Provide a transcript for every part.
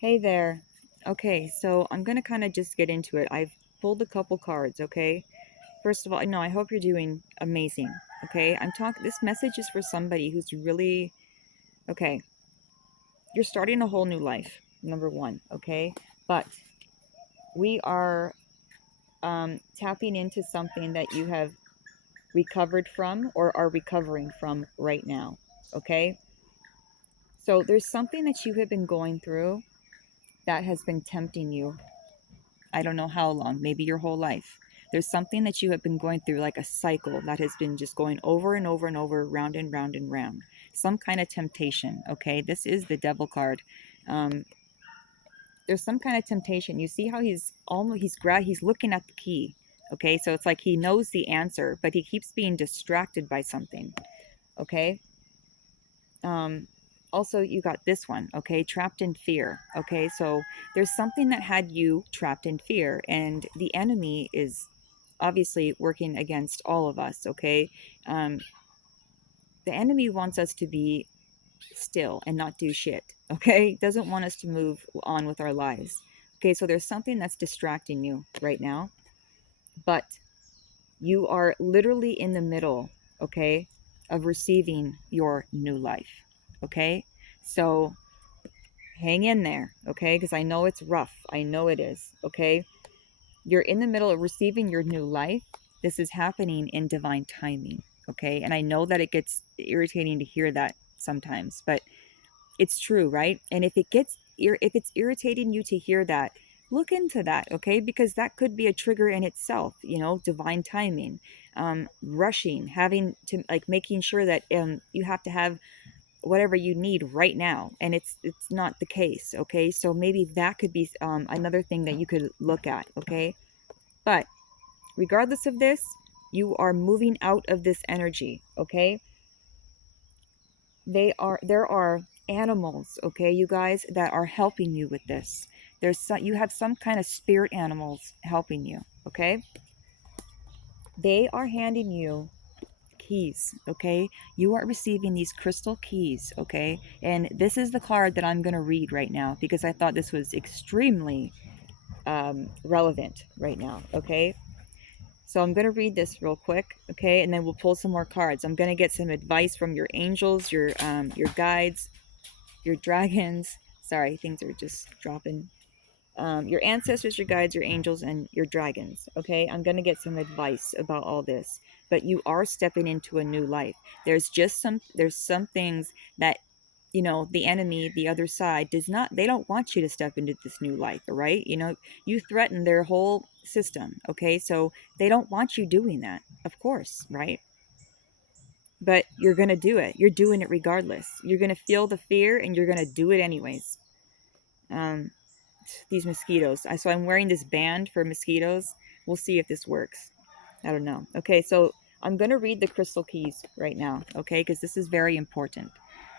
Hey there. Okay, so I'm gonna kind of just get into it. I've pulled a couple cards, okay? First of all, no, I hope you're doing amazing, okay? This message is for somebody who's really, okay, you're starting a whole new life, number one, okay? But we are tapping into something that you have recovered from or are recovering from right now, okay? So there's something that you have been going through that has been tempting you. I don't know how long, maybe your whole life. There's something that you have been going through, like a cycle that has been just going over and over and over, round and round and round. Some kind of temptation, okay? This is the devil card. Um, there's some kind of temptation. You see how he's looking at the key, okay? So it's like he knows the answer, but he keeps being distracted by something, okay? Um, Also, you got this one, okay? Trapped in fear, okay? So there's something that had you trapped in fear, and the enemy is obviously working against all of us, okay? Um, the enemy wants us to be still and not do shit, okay? Doesn't want us to move on with our lives. Okay, so there's something that's distracting you right now, but you are literally in the middle, okay, of receiving your new life, okay? So hang in there, okay? Because I know it's rough. I know it is, okay? You're in the middle of receiving your new life. This is happening in divine timing, okay? And I know that it gets irritating to hear that sometimes, but it's true, right? And if it's irritating you to hear that, look into that, okay? Because that could be a trigger in itself, divine timing, rushing, having to like making sure that you have to have whatever you need right now, and it's not the case, okay? So maybe that could be another thing that you could look at, okay? But regardless of this, you are moving out of this energy, okay? There are animals, okay, you guys, that are helping you with this. You have some kind of spirit animals helping you, okay? They are handing you keys, okay? You are receiving these crystal keys, okay? And this is the card that I'm going to read right now because I thought this was extremely relevant right now, okay? So I'm going to read this real quick, okay? And then we'll pull some more cards. I'm going to get some advice from your angels, your guides, your dragons. Sorry, things are just dropping. Your ancestors, your guides, your angels, and your dragons. Okay, I'm gonna get some advice about all this, but you are stepping into a new life. There's some things that the enemy, the other side, does not. They don't want you to step into this new life, all right? You threaten their whole system. Okay, so they don't want you doing that, of course, right? But you're gonna do it. You're doing it regardless. You're gonna feel the fear, and you're gonna do it anyways. Um, these mosquitoes. So I'm wearing this band for mosquitoes. We'll see if this works. I don't know. Okay, so I'm going to read the crystal keys right now, okay, because this is very important.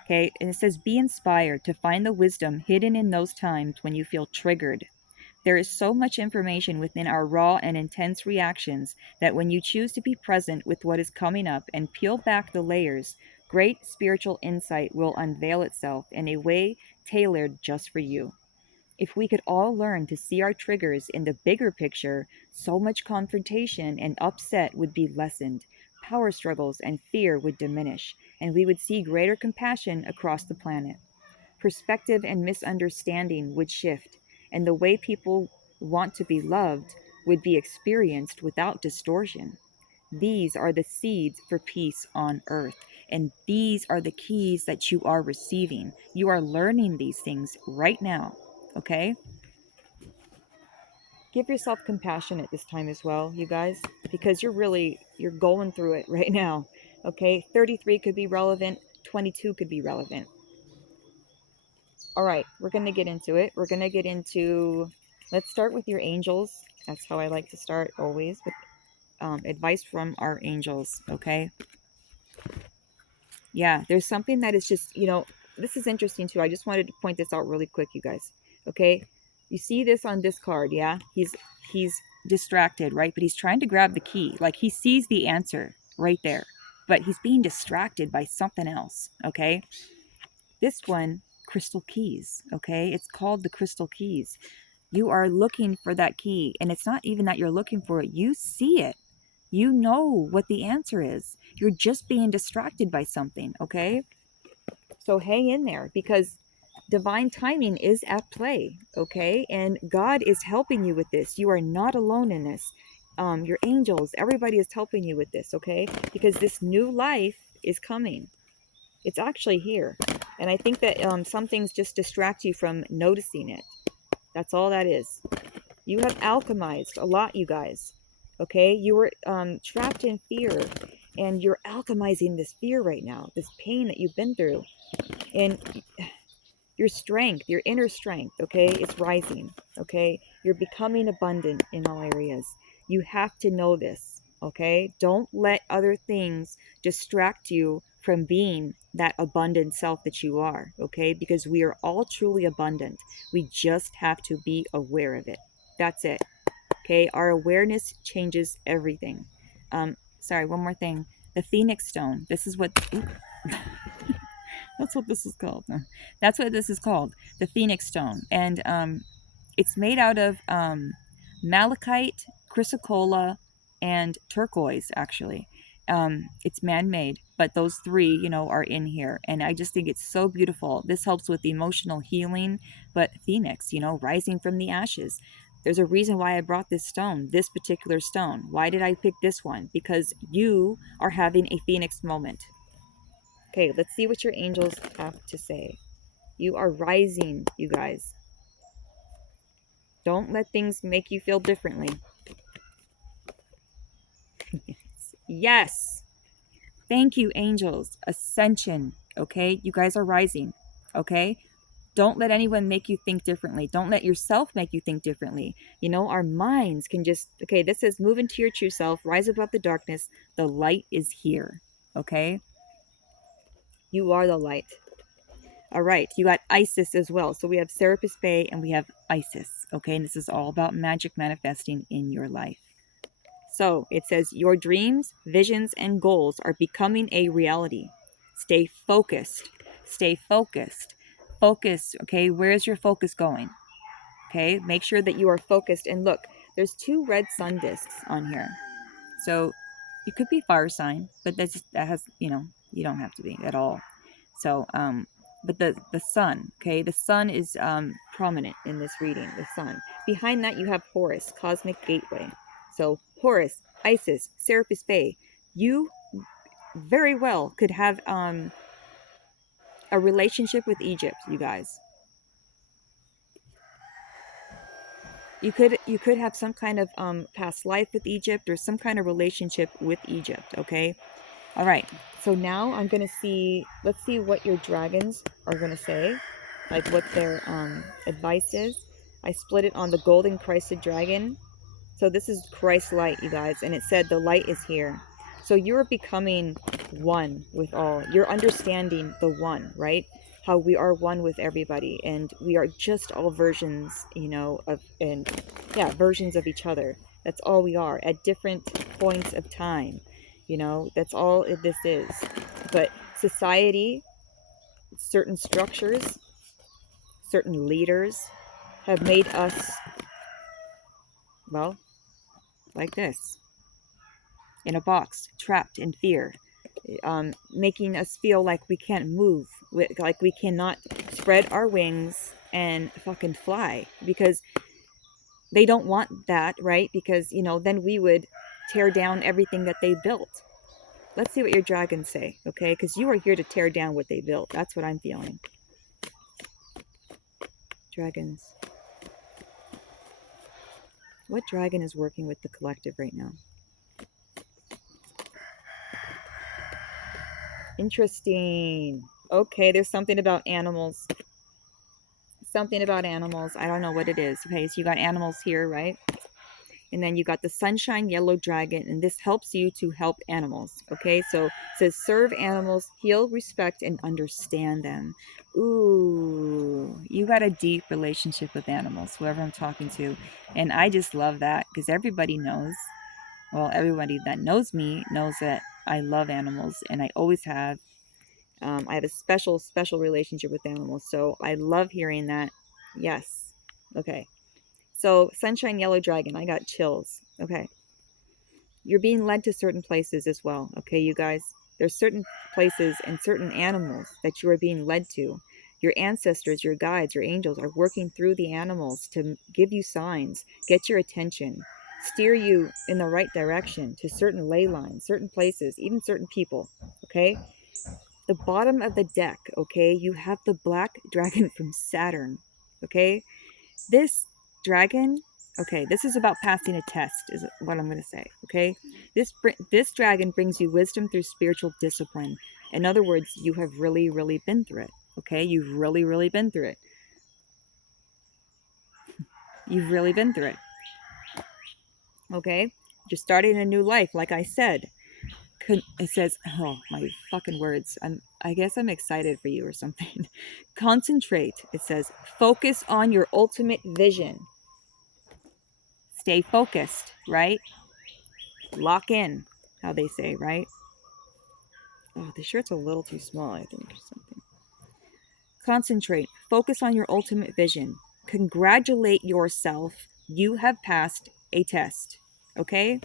Okay, and it says, be inspired to find the wisdom hidden in those times when you feel triggered. There is so much information within our raw and intense reactions that when you choose to be present with what is coming up and peel back the layers, great spiritual insight will unveil itself in a way tailored just for you. If we could all learn to see our triggers in the bigger picture, so much confrontation and upset would be lessened, power struggles and fear would diminish, and we would see greater compassion across the planet. Perspective and misunderstanding would shift, and the way people want to be loved would be experienced without distortion. These are the seeds for peace on earth, and these are the keys that you are receiving. You are learning these things right now, okay? Give yourself compassion at this time as well, you guys, because you're going through it right now. Okay, 33 could be relevant, 22 could be relevant. All right, we're going to get into it. We're going to get into Let's start with your angels. That's how I like to start always, with advice from our angels, okay? Yeah, there's something that is just, this is interesting too. I just wanted to point this out really quick, you guys. Okay? You see this on this card, yeah? He's distracted, right? But he's trying to grab the key. Like he sees the answer right there. But he's being distracted by something else, okay? This one, crystal keys, okay? It's called the crystal keys. You are looking for that key, and it's not even that you're looking for it. You see it. You know what the answer is. You're just being distracted by something, okay? So hang in there, because divine timing is at play, okay? And God is helping you with this. You are not alone in this. Your angels, everybody is helping you with this, okay? Because this new life is coming. It's actually here. And I think that some things just distract you from noticing it. That's all that is. You have alchemized a lot, you guys. Okay? You were trapped in fear, and you're alchemizing this fear right now, this pain that you've been through. And your strength, your inner strength, okay, is rising. Okay? You're becoming abundant in all areas. You have to know this. Okay? Don't let other things distract you from being that abundant self that you are. Okay? Because we are all truly abundant. We just have to be aware of it. That's it. Okay? Our awareness changes everything. Sorry, one more thing. The Phoenix Stone. This is what. That's what this is called. That's what this is called, the Phoenix Stone. And it's made out of malachite, chrysocolla, and turquoise, actually. It's man-made, but those three, are in here. And I just think it's so beautiful. This helps with emotional healing, but Phoenix, rising from the ashes. There's a reason why I brought this stone, this particular stone. Why did I pick this one? Because you are having a Phoenix moment. Okay, let's see what your angels have to say. You are rising, you guys. Don't let things make you feel differently. Yes. Thank you, angels. Ascension. Okay, you guys are rising. Okay, don't let anyone make you think differently. Don't let yourself make you think differently. Our minds can just, okay, this says move into your true self, rise above the darkness. The light is here. Okay, you are the light. All right, you got Isis as well. So we have Serapis Bay and we have Isis. Okay, and this is all about magic manifesting in your life. So it says your dreams, visions, and goals are becoming a reality. Stay focused. Stay focused. Focus. Okay, where is your focus going? Okay, make sure that you are focused. And look, there's 2 red sun discs on here. So it could be fire sign, but that has, you don't have to be at all. So, but the sun, okay, the sun is prominent in this reading. The sun. Behind that, you have Horus, cosmic gateway. So Horus, Isis, Serapis Bay. You very well could have a relationship with Egypt, you guys. You could have some kind of past life with Egypt, or some kind of relationship with Egypt. Okay. All right, so now I'm going to see, let's see what your dragons are going to say, like what their advice is. I split it on the golden Christed dragon. So this is Christ's light, you guys, and it said the light is here. So you're becoming one with all. You're understanding the one, right? How we are one with everybody, and we are just all versions, versions of each other. That's all we are at different points of time. That's all this is. But society, certain structures, certain leaders have made us, well, like this, in a box, trapped in fear, making us feel like we can't move, like we cannot spread our wings and fucking fly, because they don't want that, right? Because, then we would tear down everything that they built. Let's see what your dragons say, okay? Because you are here to tear down what they built. That's what I'm feeling. Dragons. What dragon is working with the collective right now? Interesting. Okay, there's something about animals. Something about animals. I don't know what it is. Okay, so you got animals here, right? And then you got the sunshine yellow dragon, and this helps you to help animals. Okay, so it says serve animals, heal, respect, and understand them. Ooh, you got a deep relationship with animals, whoever I'm talking to. And I just love that, because everybody knows, well, everybody that knows me knows that I love animals, and I always have. I have a special, special relationship with animals, so I love hearing that. Yes. Okay. So, Sunshine Yellow Dragon, I got chills. Okay. You're being led to certain places as well. Okay, you guys? There's certain places and certain animals that you are being led to. Your ancestors, your guides, your angels are working through the animals to give you signs, get your attention, steer you in the right direction to certain ley lines, certain places, even certain people. Okay? The bottom of the deck, okay, you have the black dragon from Saturn. Okay? This dragon, okay, this is about passing a test, is what I'm going to say. Okay, this dragon brings you wisdom through spiritual discipline. In other words, you have really, really been through it. Okay, you've really, really been through it. You've really been through it. Okay, you're starting a new life, like I said. It says, oh my fucking words. I guess I'm excited for you or something. Concentrate. It says, focus on your ultimate vision. Stay focused, right? Lock in, how they say, right? Oh, the shirt's a little too small, I think, or something. Concentrate. Focus on your ultimate vision. Congratulate yourself. You have passed a test. Okay?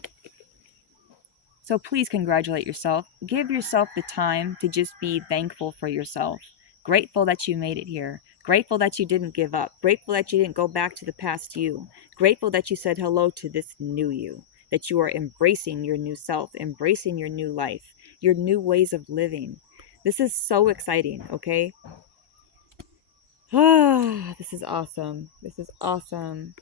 So please congratulate yourself. Give yourself the time to just be thankful for yourself. Grateful that you made it here. Grateful that you didn't give up. Grateful that you didn't go back to the past you. Grateful that you said hello to this new you. That you are embracing your new self, embracing your new life, your new ways of living. This is so exciting, okay? Ah, this is awesome. This is awesome.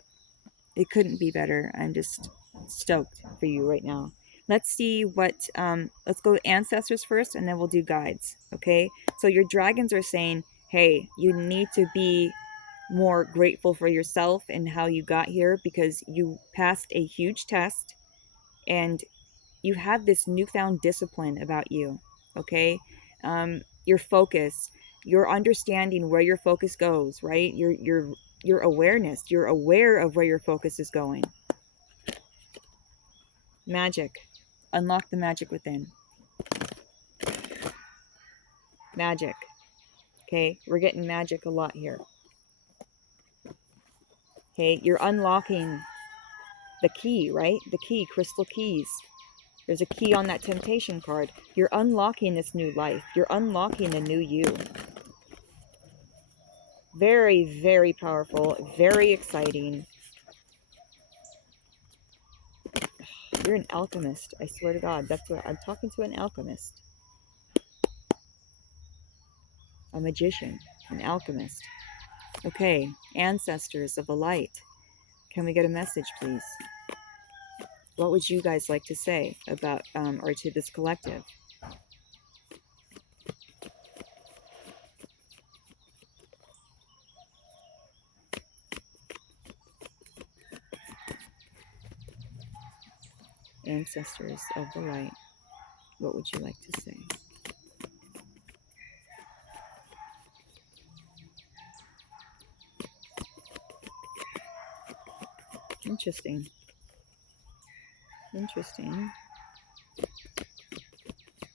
It couldn't be better. I'm just stoked for you right now. Let's see what, let's go ancestors first and then we'll do guides, okay? So your dragons are saying, hey, you need to be more grateful for yourself and how you got here because you passed a huge test and you have this newfound discipline about you, okay? Your focus, your understanding where your focus goes, right? Your awareness, you're aware of where your focus is going. Magic. Unlock the magic within. Magic. Okay, we're getting magic a lot here. Okay, you're unlocking the key, right? The key, crystal keys. There's a key on that temptation card. You're unlocking this new life. You're unlocking the new you. Very, very powerful. Very exciting. You're an alchemist. I swear to God. That's what I'm talking to, an alchemist. A magician. An alchemist. Okay, ancestors of the light. Can we get a message, please? What would you guys like to say about, or to this collective? Ancestors of the light, what would you like to say? Interesting. Interesting.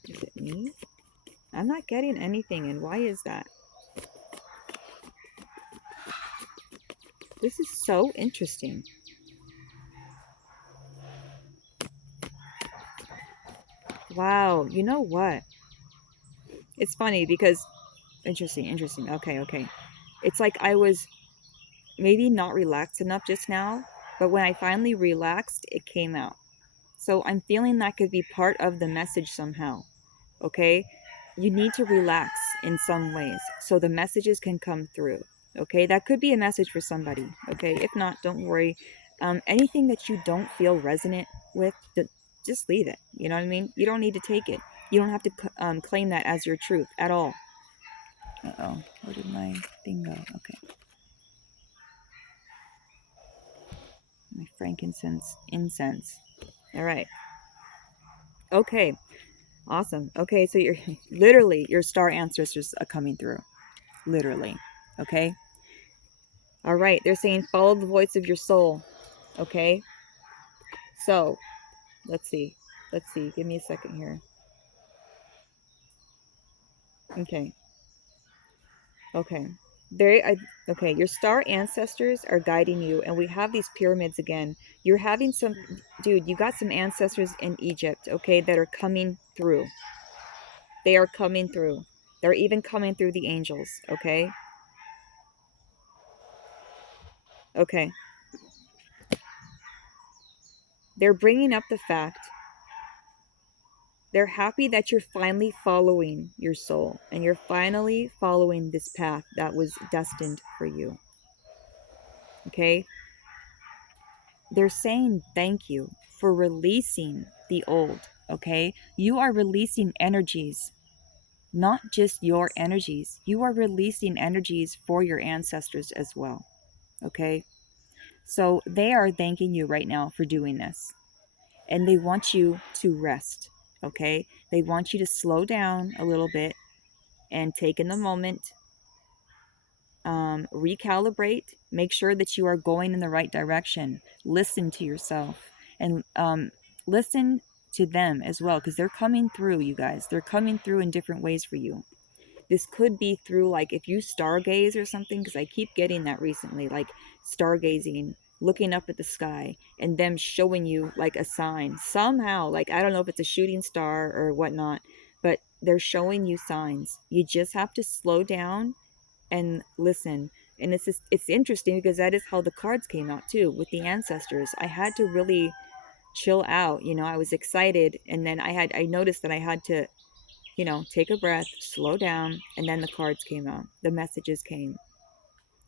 Is it me? I'm not getting anything, and why is that? This is so interesting. Wow, you know what? It's funny because interesting. Okay. It's like I was maybe not relaxed enough just now, but when I finally relaxed, it came out. So I'm feeling that could be part of the message somehow. Okay? You need to relax in some ways so the messages can come through. Okay? That could be a message for somebody. Okay? If not, don't worry. Anything that you don't feel resonant with, just leave it. You know what I mean? You don't need to take it. You don't have to claim that as your truth at all. Uh-oh. Where did my thing go? Okay. My frankincense incense. All right. Okay. Awesome. Okay, so you're literally your star ancestors are coming through. Literally. Okay? All right. They're saying follow the voice of your soul. Okay? So, let's see. Let's see. Give me a second here. Okay. Okay. They I, okay, your star ancestors are guiding you, and we have these pyramids again. You're having some, dude, you got some ancestors in Egypt, okay, that are coming through. They are coming through. They're even coming through the angels, okay? Okay. They're bringing up the fact they're happy that you're finally following your soul and you're finally following this path that was destined for you. Okay? They're saying thank you for releasing the old. Okay? You are releasing energies, not just your energies. You are releasing energies for your ancestors as well. Okay? So they are thanking you right now for doing this. And they want you to rest. Okay? They want you to slow down a little bit and take in the moment, recalibrate, make sure that you are going in the right direction, listen to yourself, and listen to them as well, because they're coming through, you guys. They're coming through in different ways for you. This could be through, like, if you stargaze or something, because I keep getting that recently, like stargazing, looking up at the sky, and them showing you like a sign somehow. Like, I don't know if it's a shooting star or whatnot, but they're showing you signs. You just have to slow down and listen. And it's interesting because that is how the cards came out too with the ancestors. I had to really chill out. I was excited, and then I noticed that I had to take a breath, slow down, and then the cards came out. The messages came.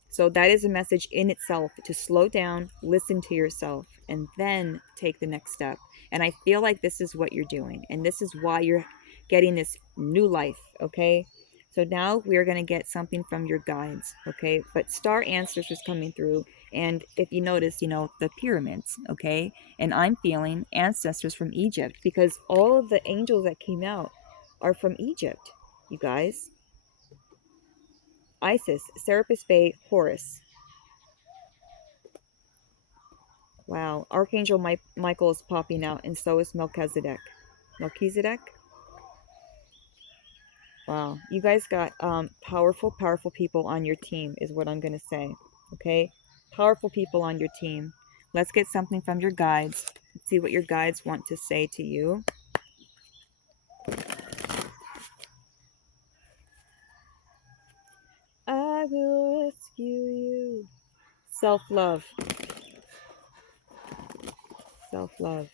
So that is a message in itself, to slow down, listen to yourself, and then take the next step. And I feel like this is what you're doing. And this is why you're getting this new life, okay? So now we're going to get something from your guides, okay? But star answers is coming through. And if you notice, the pyramids, okay? And I'm feeling ancestors from Egypt, because all of the angels that came out are from Egypt, you guys. Isis, Serapis Bay, Horus. Wow. Archangel Michael is popping out, and so is Melchizedek. Melchizedek? Wow. You guys got powerful, powerful people on your team, is what I'm going to say. Okay? Powerful people on your team. Let's get something from your guides. Let's see what your guides want to say to you. I will rescue you. Self love. Self love.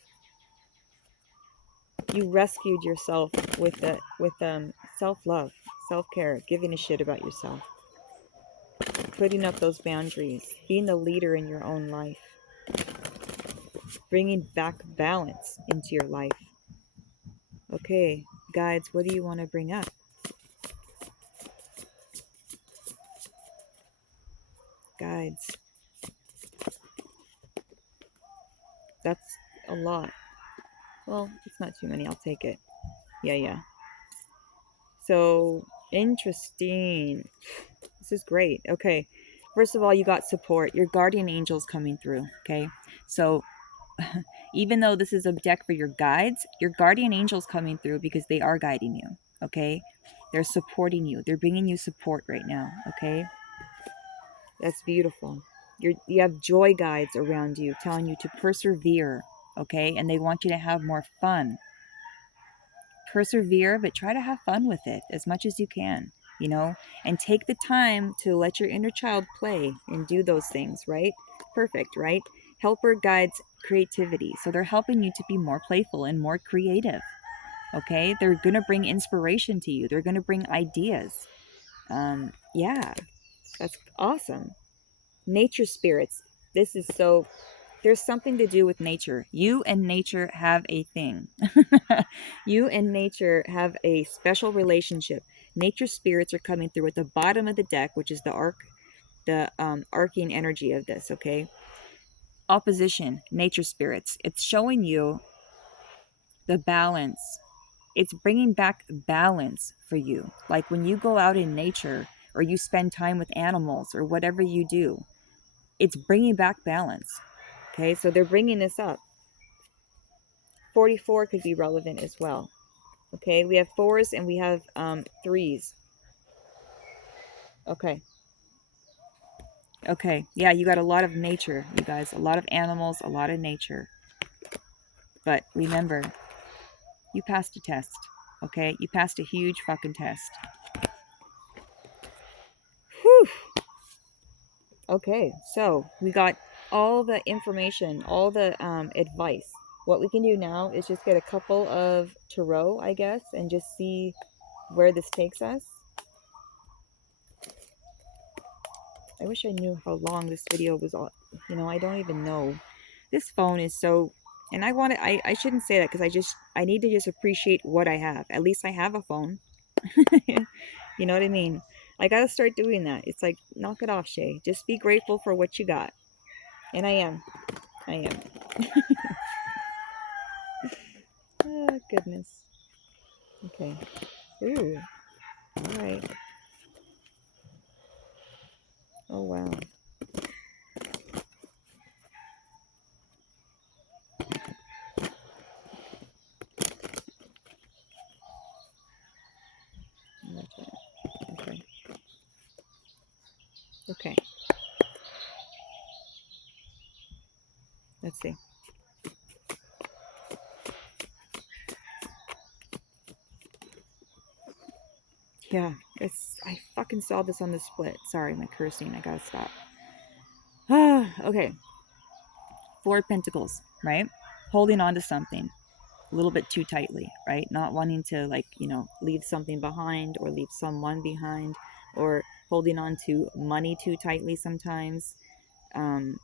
You rescued yourself with self love, self care, giving a shit about yourself, putting up those boundaries, being the leader in your own life, bringing back balance into your life. Okay, guides, what do you want to bring up? Guides, that's a lot. Well, it's not too many. I'll take it. Yeah, yeah. So, interesting. This is great. Okay. First of all, you got support. Your guardian angels coming through. Okay. So, even though this is a deck for your guides, your guardian angels coming through because they are guiding you. Okay. They're supporting you. They're bringing you support right now. Okay. That's beautiful. You have joy guides around you telling you to persevere. Okay. And they want you to have more fun. Persevere, but try to have fun with it as much as you can, and take the time to let your inner child play and do those things, right? Perfect, right? Helper guides creativity. So they're helping you to be more playful and more creative. Okay. They're going to bring inspiration to you, they're going to bring ideas. Yeah, that's awesome. Nature spirits. This is so There's something to do with nature. You and nature have a thing. You and nature have a special relationship. Nature spirits are coming through at the bottom of the deck, which is the arcing energy of this. Okay, opposition, nature spirits. It's showing you the balance. It's bringing back balance for you. Like when you go out in nature or you spend time with animals or whatever you do, it's bringing back balance. Okay, so they're bringing this up. 44 could be relevant as well. Okay, we have fours and we have threes. Okay. Okay. Yeah, you got a lot of nature, you guys. A lot of animals, a lot of nature. But remember, you passed a test. Okay? You passed a huge fucking test. Whew. Okay, so we got all the information, all the advice. What we can do now is just get a couple of tarot, I guess, and just see where this takes us. I wish I knew how long this video was on. I don't even know. This phone is so, and I shouldn't say that because I need to just appreciate what I have. At least I have a phone. You know what I mean? I gotta start doing that. It's like, knock it off, Shay. Just be grateful for what you got. And I am. I am. Oh, goodness. Okay. Ooh. All right. Oh, wow. Okay. Okay. Let's see. Yeah. I fucking saw this on the split. Sorry, my cursing. I gotta stop. Ah, okay. Four of Pentacles, right? Holding on to something a little bit too tightly, right? Not wanting to, like, leave something behind or leave someone behind, or holding on to money too tightly sometimes. Um,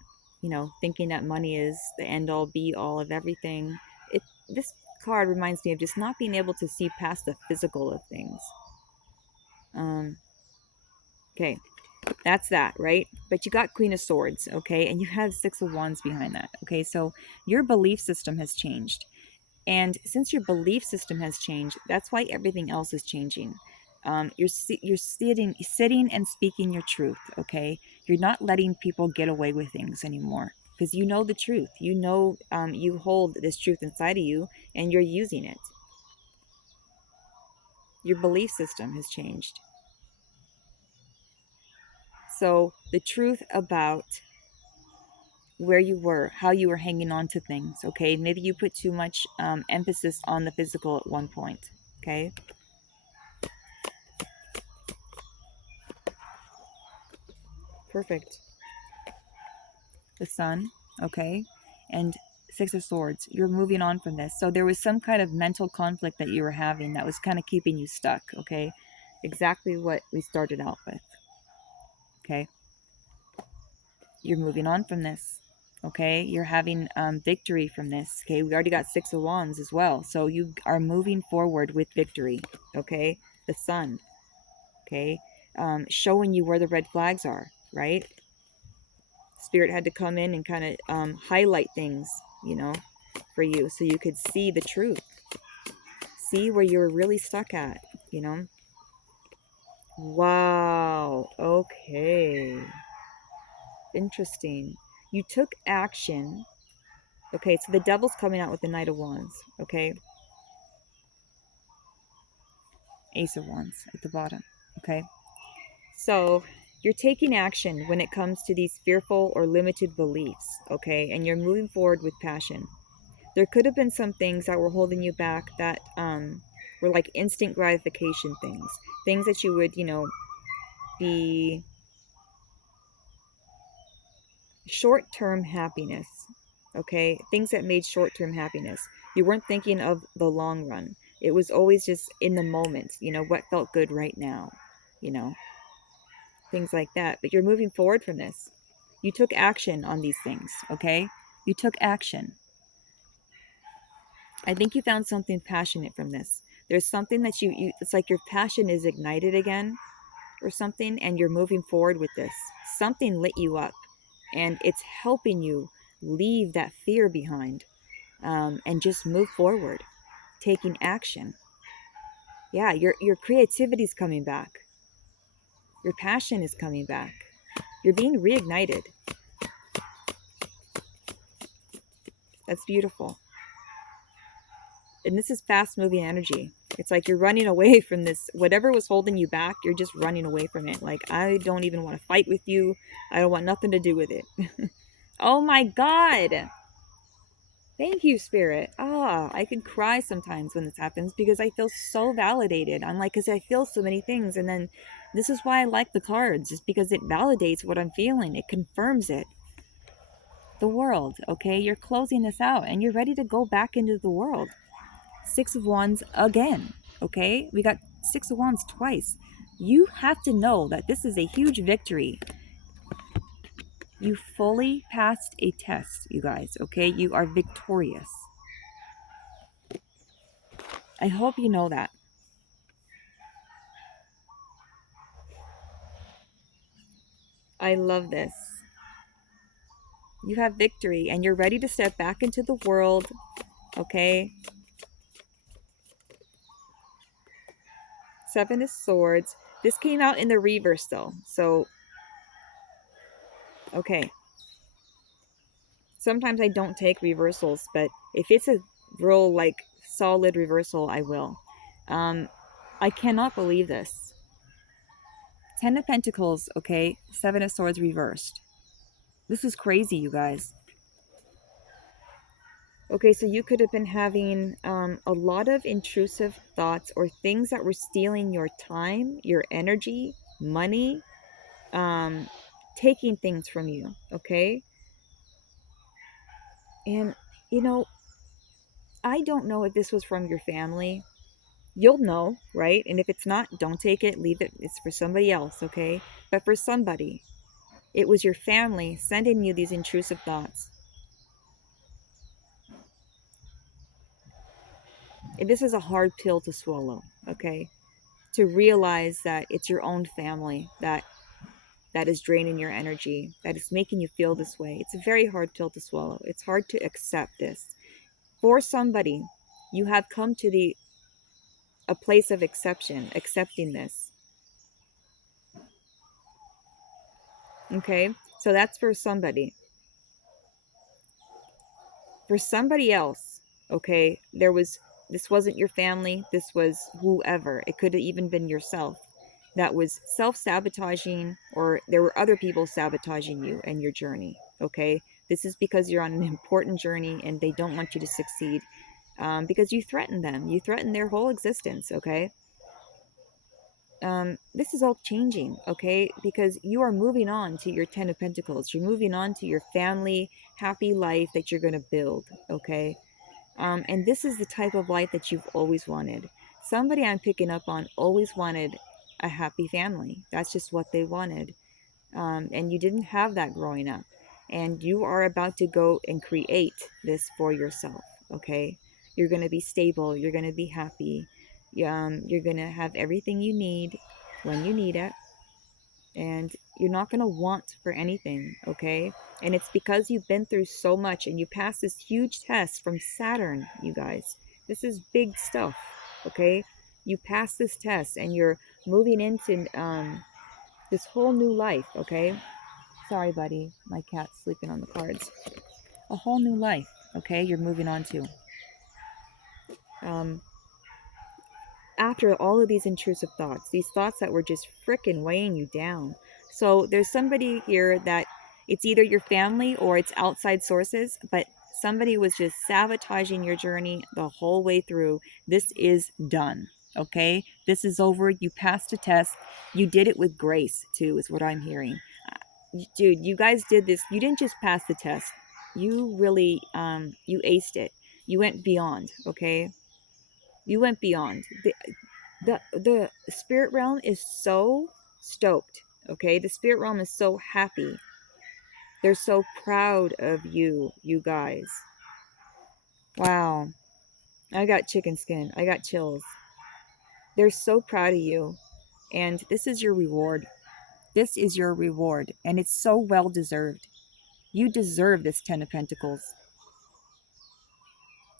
thinking that money is the end all be all of everything. This card reminds me of just not being able to see past the physical of things. Okay, that's that, right? But you got Queen of Swords, okay? And you have Six of Wands behind that, okay? So your belief system has changed. And since your belief system has changed, that's why everything else is changing. You're sitting and speaking your truth, okay? You're not letting people get away with things anymore because you know the truth. You hold this truth inside of you and you're using it. Your belief system has changed. So the truth about where you were, how you were hanging on to things, okay? Maybe you put too much emphasis on the physical at one point, okay? Perfect. The Sun, okay? And Six of Swords. You're moving on from this. So there was some kind of mental conflict that you were having that was kind of keeping you stuck, okay? Exactly what we started out with, okay? You're moving on from this, okay? You're having victory from this, okay? We already got Six of Wands as well. So you are moving forward with victory, okay? The Sun, okay? Showing you where the red flags are, right? Spirit had to come in and kind of highlight things, for you so you could see the truth, see where you were really stuck at, you know? Wow. Okay. Interesting. You took action. Okay, so the devil's coming out with the Knight of Wands, okay? Ace of Wands at the bottom, okay? So you're taking action when it comes to these fearful or limited beliefs, okay? And you're moving forward with passion. There could have been some things that were holding you back that were like instant gratification things that you would, be short-term happiness, okay? Things that made short-term happiness. You weren't thinking of the long run. It was always just in the moment, what felt good right now, you know, things like that. But you're moving forward from this. You took action on these things, okay? You took action. I think you found something passionate from this. There's something that it's like your passion is ignited again or something, and you're moving forward with this. Something lit you up, and it's helping you leave that fear behind, and just move forward, taking action. Yeah, your creativity's coming back. Your passion is coming back. You're being reignited. That's beautiful. And this is fast moving energy. It's like you're running away from this. Whatever was holding you back, you're just running away from it. Like, I don't even want to fight with you. I don't want nothing to do with it. Oh my God. Thank you, Spirit. Ah, I could cry sometimes when this happens because I feel so validated. I'm like, because I feel so many things. And then this is why I like the cards, is because it validates what I'm feeling, it confirms it. The world, okay? You're closing this out and you're ready to go back into the world. Six of Wands again, okay? We got Six of Wands twice. You have to know that this is a huge victory. You fully passed a test, you guys, okay? You are victorious. I hope you know that. I love this. You have victory and you're ready to step back into the world, okay? Seven of Swords. This came out in the reverse though. So, okay. Sometimes I don't take reversals, but if it's a real like solid reversal, I will. Um, I cannot believe this. Ten of Pentacles, okay? Seven of Swords reversed. This is crazy, you guys. Okay, so you could have been having a lot of intrusive thoughts or things that were stealing your time, your energy, money, um, taking things from you, okay? And, you know, I don't know if this was from your family. You'll know, right? And if it's not, don't take it, leave it. It's for somebody else, okay? But for somebody, it was your family sending you these intrusive thoughts. And this is a hard pill to swallow, okay? To realize that it's your own family that is draining your energy, that is making you feel this way. It's a very hard pill to swallow. It's hard to accept this. For somebody, you have come to the a place of exception, accepting this. Okay? So that's for somebody. For somebody else, okay, this wasn't your family, this was whoever. It could have even been yourself that was self-sabotaging, or there were other people sabotaging you and your journey, okay? This is because you're on an important journey and they don't want you to succeed, because you threatened them. You threatened their whole existence, okay? This is all changing, okay? Because you are moving on to your Ten of Pentacles. You're moving on to your family, happy life that you're going to build, okay? And this is the type of life that you've always wanted. Somebody I'm picking up on always wanted a happy family. That's just what they wanted. And you didn't have that growing up. And you are about to go and create this for yourself, okay? You're going to be stable. You're going to be happy. You're going to have everything you need when you need it, and you're not going to want for anything, okay? And it's because you've been through so much and you passed this huge test from Saturn, you guys. This is big stuff, okay? You passed this test and you're moving into this whole new life, okay? Sorry, buddy. My cat's sleeping on the cards. A whole new life, okay? You're moving on to. Um, After all of these intrusive thoughts, these thoughts that were just freaking weighing you down. So there's somebody here that it's either your family or it's outside sources, but somebody was just sabotaging your journey the whole way through. This is done. Okay? This is over. You passed a test. You did it with grace, too, is what I'm hearing. Dude, you guys did this. You didn't just pass the test. You really, you aced it. You went beyond, okay? You went beyond. The spirit realm is so stoked, okay? The spirit realm is so happy. They're so proud of you, you guys. Wow. I got chicken skin. I got chills. They're so proud of you. And this is your reward. This is your reward. And it's so well deserved. You deserve this Ten of Pentacles.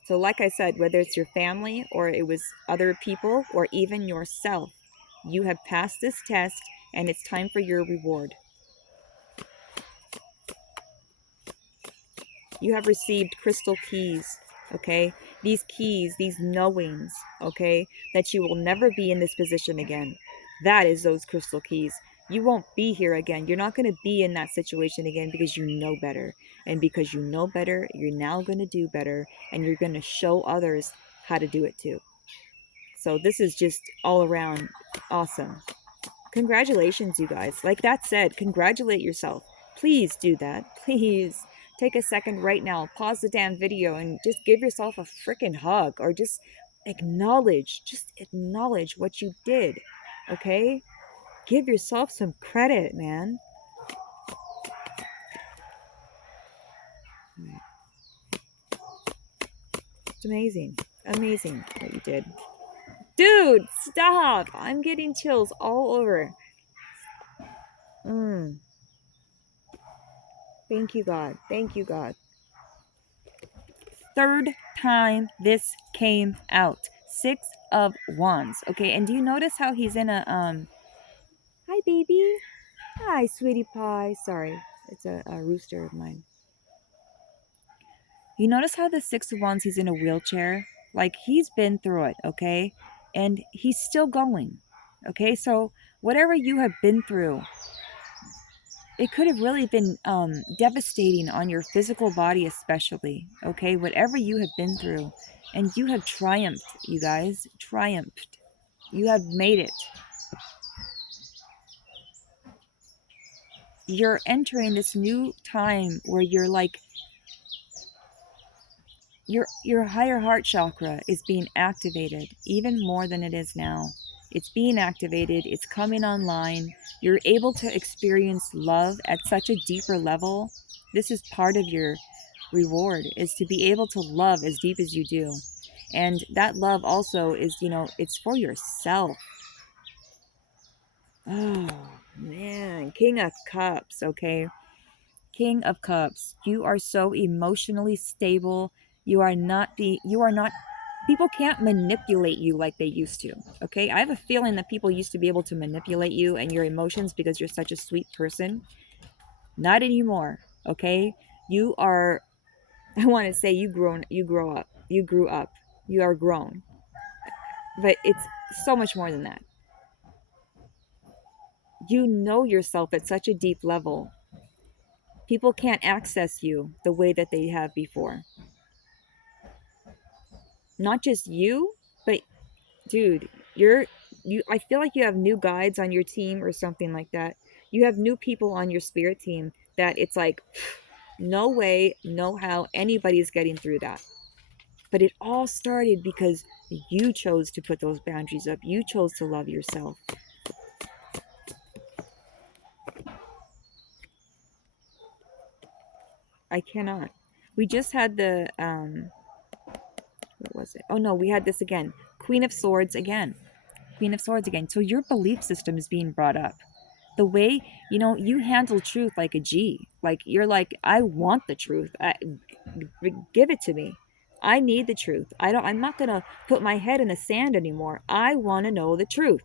So like I said, whether it's your family or it was other people or even yourself, you have passed this test and it's time for your reward. You have received crystal keys. okay? These keys, these knowings, okay, that you will never be in this position again. That is those crystal keys. You won't be here again. You're not going to be in that situation again because you know better. And because you know better, you're now going to do better and you're going to show others how to do it too. So this is just all around awesome. Congratulations, you guys. Like that said, congratulate yourself. Please do that. Please take a second right now, pause the damn video, and just give yourself a freaking hug or just acknowledge what you did. Okay? Give yourself some credit, man. It's amazing. Amazing what you did. Dude, stop! I'm getting chills all over. Thank you, God. Thank you, God. Third time this came out. 6 of Wands. Okay, and do you notice how he's in a hi baby. Hi, sweetie pie. Sorry. It's a rooster of mine. You notice how the 6 of Wands he's in a wheelchair? Like he's been through it, okay? And he's still going. Okay, so whatever you have been through, it could have really been devastating on your physical body, especially. Okay, whatever you have been through, and you have triumphed, you guys, triumphed. You have made it. You're entering this new time where you're like, your higher heart chakra is being activated even more than it is now. It's being activated, it's coming online. You're able to experience love at such a deeper level. This is part of your reward, is to be able to love as deep as you do. And that love also is, it's for yourself. Oh man, King of Cups, okay? King of Cups, you are so emotionally stable. You are not people can't manipulate you like they used to. Okay? I have a feeling that people used to be able to manipulate you and your emotions because you're such a sweet person. Not anymore. Okay? You are I want to say you grow up. You grew up. You are grown. But it's so much more than that. You know yourself at such a deep level. People can't access you the way that they have before. Not just you, but dude, I feel like you have new guides on your team or something like that. You have new people on your spirit team that it's like no way, no how anybody's getting through that. But it all started because you chose to put those boundaries up. You chose to love yourself. I cannot. We just had the what was it? Oh no, we had this again. Queen of Swords again. Queen of Swords again. So your belief system is being brought up. The way, you handle truth like a G. Like you're like, I want the truth. Give it to me. I need the truth. I'm not going to put my head in the sand anymore. I want to know the truth.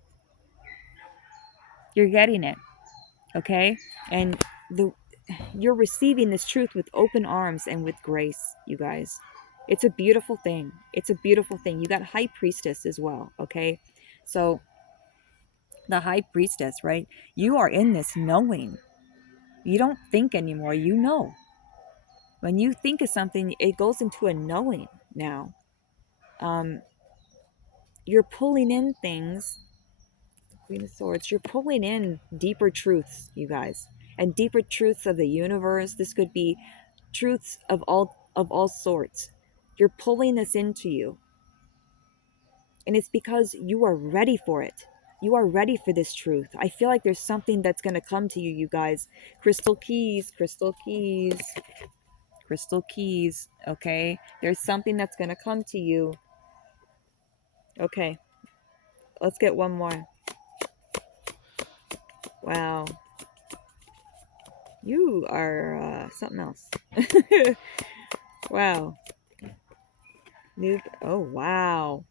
You're getting it. Okay? And you're receiving this truth with open arms and with grace, you guys. It's a beautiful thing. It's a beautiful thing. You got High Priestess as well, okay? So the High Priestess, right? You are in this knowing. You don't think anymore, you know. When you think of something, it goes into a knowing now. Um, you're pulling in things, Queen of Swords, you're pulling in deeper truths, you guys, and deeper truths of the universe. This could be truths of all sorts. You're pulling this into you. And it's because you are ready for it. You are ready for this truth. I feel like there's something that's going to come to you, you guys. Crystal keys, crystal keys. Crystal keys, okay? There's something that's going to come to you. Okay, let's get one more. Wow. You are something else. Wow. Oh, wow.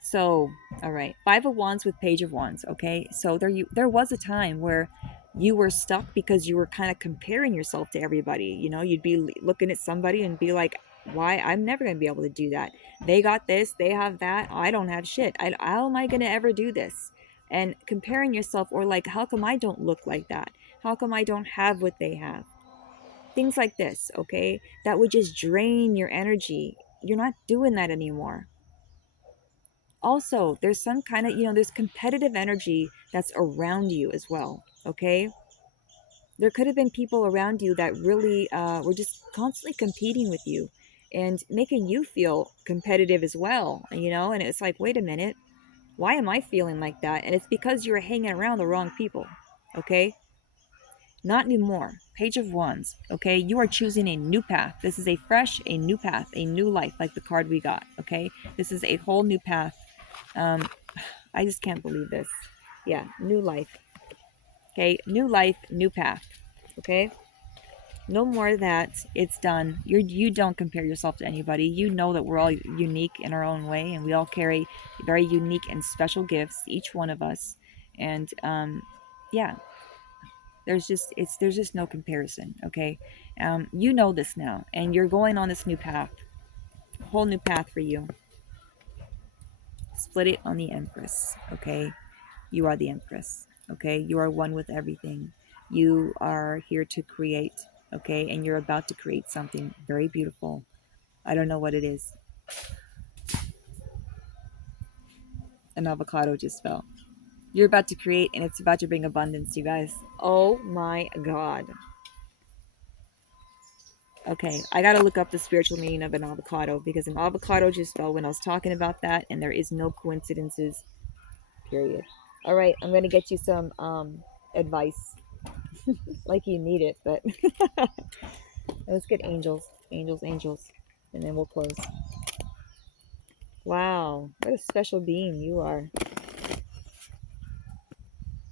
So, all right. 5 of Wands with Page of Wands, okay? So there was a time where You were stuck because you were kind of comparing yourself to everybody. You know, you'd be looking at somebody and be like, why? I'm never going to be able to do that. They got this, they have that. I don't have shit. How am I going to ever do this? And comparing yourself, or like, how come I don't look like that? How come I don't have what they have? Things like this, okay? That would just drain your energy. You're not doing that anymore. Also, there's some kind of, there's competitive energy that's around you as well, okay? There could have been people around you that really were just constantly competing with you and making you feel competitive as well, and it's like, wait a minute, why am I feeling like that? And it's because you're hanging around the wrong people, okay? Not anymore. Page of Wands, okay? You are choosing a new path. This is a new path, a new life, like the card we got, okay? This is a whole new path. I just can't believe this. Yeah, new life. Okay, new life, new path. Okay, no more of that. It's done. You don't compare yourself to anybody. You know that we're all unique in our own way, and we all carry very unique and special gifts, each one of us. And yeah, there's just no comparison. Okay, you know this now, and you're going on this new path, a whole new path for you. Split it on the Empress. Okay, you are the Empress. Okay, you are one with everything. You are here to create. Okay, and you're about to create something very beautiful. I don't know what it is. An avocado just fell. You're about to create, and it's about to bring abundance, you guys. Oh my God. Okay, I gotta look up the spiritual meaning of an avocado, because an avocado just fell when I was talking about that, and there is no coincidences, period. All right, I'm gonna get you some advice, like you need it, but let's get angels, angels, angels, and then we'll close. Wow, what a special being you are.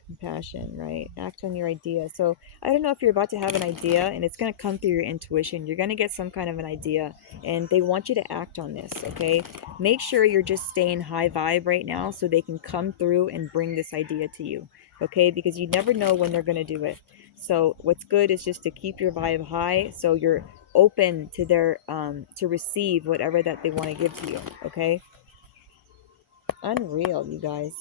Compassion, right? Act on your idea. So I don't know if you're about to have an idea and it's going to come through your intuition. You're going to get some kind of an idea and they want you to act on this, okay? Make sure you're just staying high vibe right now so they can come through and bring this idea to you, okay? Because you never know when they're going to do it. So what's good is just to keep your vibe high so you're open to their to receive whatever that they want to give to you, okay? Unreal, you guys.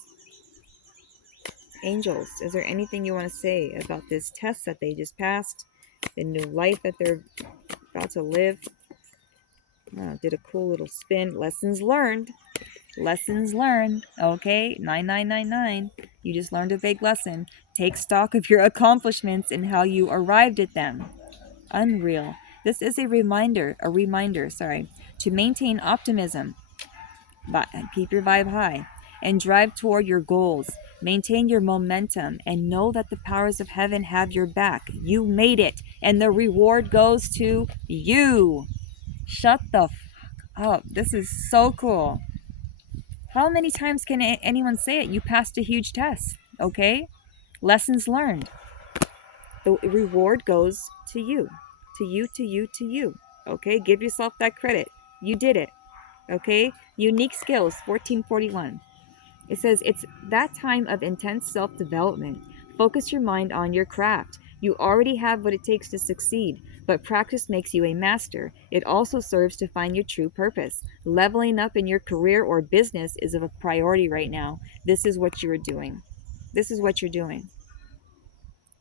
Angels, is there anything you want to say about this test that they just passed? The new life that they're about to live? Did a cool little spin. Lessons learned. Lessons learned. Okay, 9999. You just learned a big lesson. Take stock of your accomplishments and how you arrived at them. Unreal. This is a reminder, sorry, to maintain optimism, but keep your vibe high and drive toward your goals. Maintain your momentum and know that the powers of heaven have your back. You made it, and the reward goes to you. Shut the fuck up. This is so cool. How many times can anyone say it? You passed a huge test, okay? Lessons learned. The reward goes to you. To you, to you, to you. Okay? Give yourself that credit. You did it. Okay? Unique skills, 1441. It says it's that time of intense self development. Focus your mind on your craft. You already have what it takes to succeed, but practice makes you a master. It also serves to find your true purpose. Leveling up in your career or business is of a priority right now. This is what you're doing. This is what you're doing.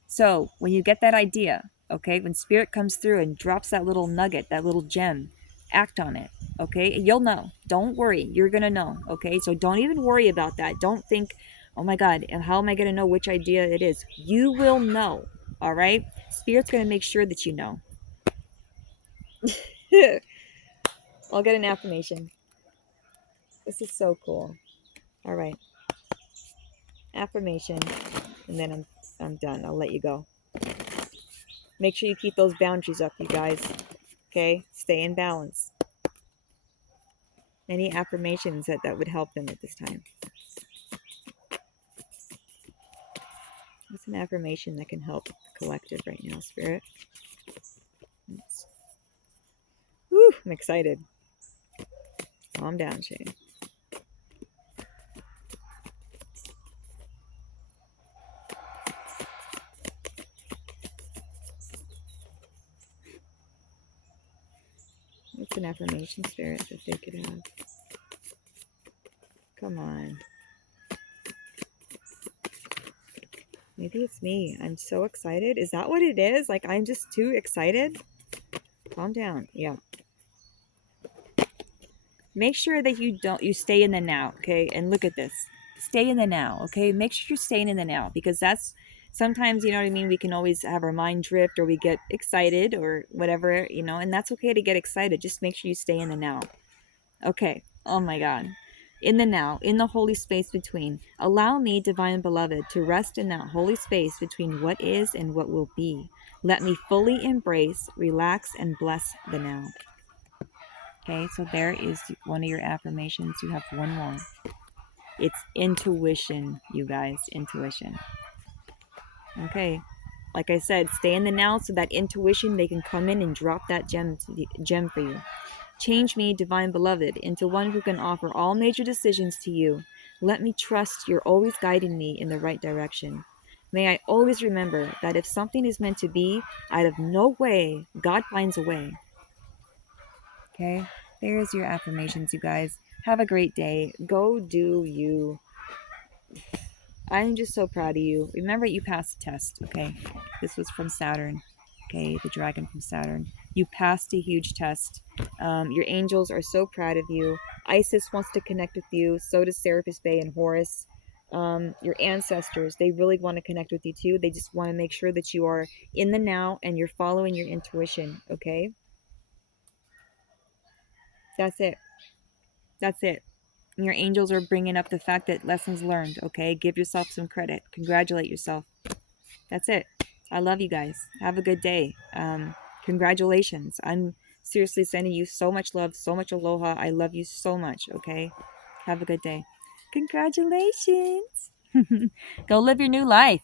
So when you get that idea, okay, when spirit comes through and drops that little nugget, that little gem, act on it, okay? You'll know. Don't worry. You're going to know, okay? So don't even worry about that. Don't think, oh my God, and how am I going to know which idea it is? You will know, all right? Spirit's going to make sure that you know. I'll get an affirmation. This is so cool. All right. Affirmation. And then I'm done. I'll let you go. Make sure you keep those boundaries up, you guys. Okay? Stay in balance. Any affirmations that would help them at this time? What's an affirmation that can help the collective right now, Spirit? Woo, I'm excited. Calm down, Shane. What's an affirmation, Spirit, that they could have? Come on. Maybe it's me. I'm so excited. Is that what it is? Like, I'm just too excited? Calm down. Yeah. Make sure that you stay in the now, okay? And look at this. Stay in the now, okay? Make sure you're staying in the now, because that's sometimes, you know what I mean, we can always have our mind drift, or we get excited or whatever, you know, and that's okay to get excited. Just make sure you stay in the now. Okay. Oh my God. In the now, in the holy space between. Allow me, divine beloved, to rest in that holy space between what is and what will be. Let me fully embrace, relax, and bless the now. Okay, so there is one of your affirmations. You have one more. It's intuition, you guys. Intuition. Okay. Like I said, stay in the now so that intuition, they can come in and drop that gem for you. Change me, divine beloved, into one who can offer all major decisions to you. Let me trust you're always guiding me in the right direction. May I always remember that if something is meant to be, out of no way, God finds a way. Okay, there's your affirmations, you guys. Have a great day. Go do you. I'm just so proud of you. Remember, you passed the test, okay? This was from Saturn, okay? The dragon from Saturn. You passed a huge test. Your angels are so proud of you. Isis wants to connect with you. So does Serapis Bey and Horus. Your ancestors, they really want to connect with you too. They just want to make sure that you are in the now and you're following your intuition, okay? That's it. That's it. And your angels are bringing up the fact that lessons learned, okay? Give yourself some credit. Congratulate yourself. That's it. I love you guys. Have a good day. Congratulations. I'm seriously sending you so much love, so much aloha. I love you so much, okay? Have a good day. Congratulations. Go live your new life.